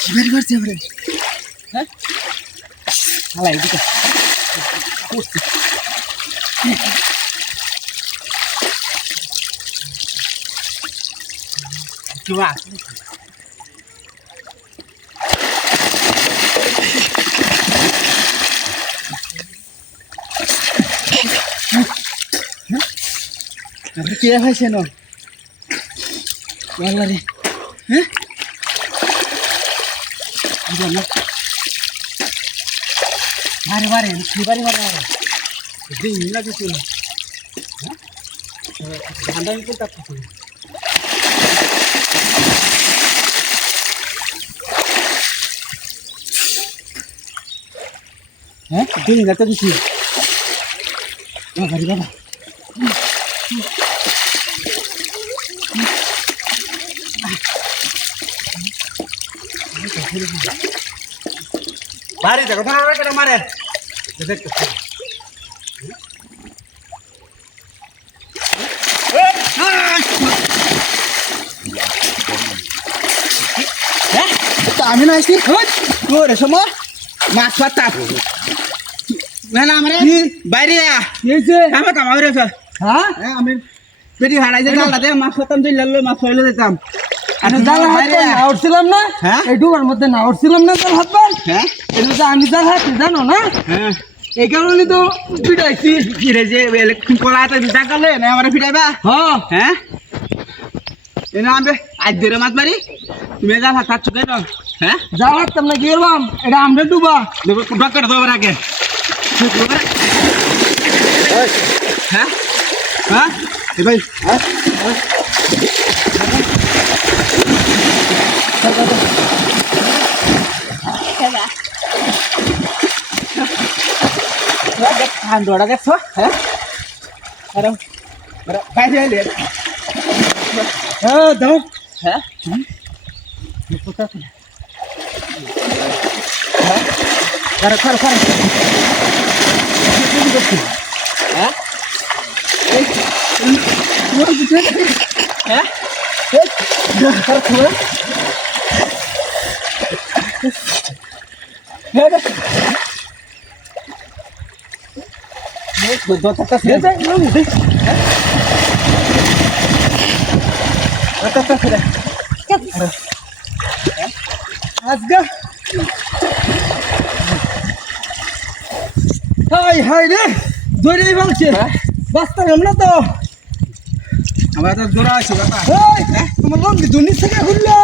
কিভাবে করছে আমরা? হ্যাঁ হালা এদিকে করছে চুয়া আমরা কে হয়েছে না বললা রে হ্যাঁ বললা বারে বারে বারে বারে দিন না কিছু না ঠান্ডা কিন্তু তাপছে হ্যাঁ দিন না তো কিছু বাবা রে বাবা বাড়ি দেখো ভাড়া করে মারে দেখতে আমি না আসি ওরে সময় মাছ পাতা না আমার বাইরে কামে কামাই রেছে হ্যাঁ আমি পেটি হারাইছে জালটাতে মাছ পাতাম তুই লাল মাছ ফেলে দিতাম জাল হাতে না উঠছিলাম না হ্যাঁ এই ডুবার মধ্যে না উঠছিলাম না জাল হাতবার হ্যাঁ এটা তো আমি জাল হাতে জানো না হ্যাঁ এই কারণে তো পিটাইছি ফিরে যে কলাতে দিতা কালে না আমার ফিটাইবা হ্যাঁ হ্যাঁ এনা আমি আজ ধরে মাছ মারি তুমি জাল হাত চুকাই দাও হ্যাঁ জাল হাততাম না গেলাম এটা আমরা ডুবা ডক্টর দাও আগে হ্যাঁ হ্যাঁ এ ভাই হ্যাঁ Dora cái số hả? Ở đâu? Ở đâu? Bay đi liền. Đâu? Hả? Hả? Ra khoan khoan. Hả? Nó gì thế? Hả? Chết. Ra khoan. Hết rồi. Dua tetes ya, lu gitu. Tetes sudah. Asga. Hai deh. Dua ini bang sih. Basta ngamla to. Amar to dora ashi bata. Hey, তোমার লঙ্গি দুনি থেকে খুললো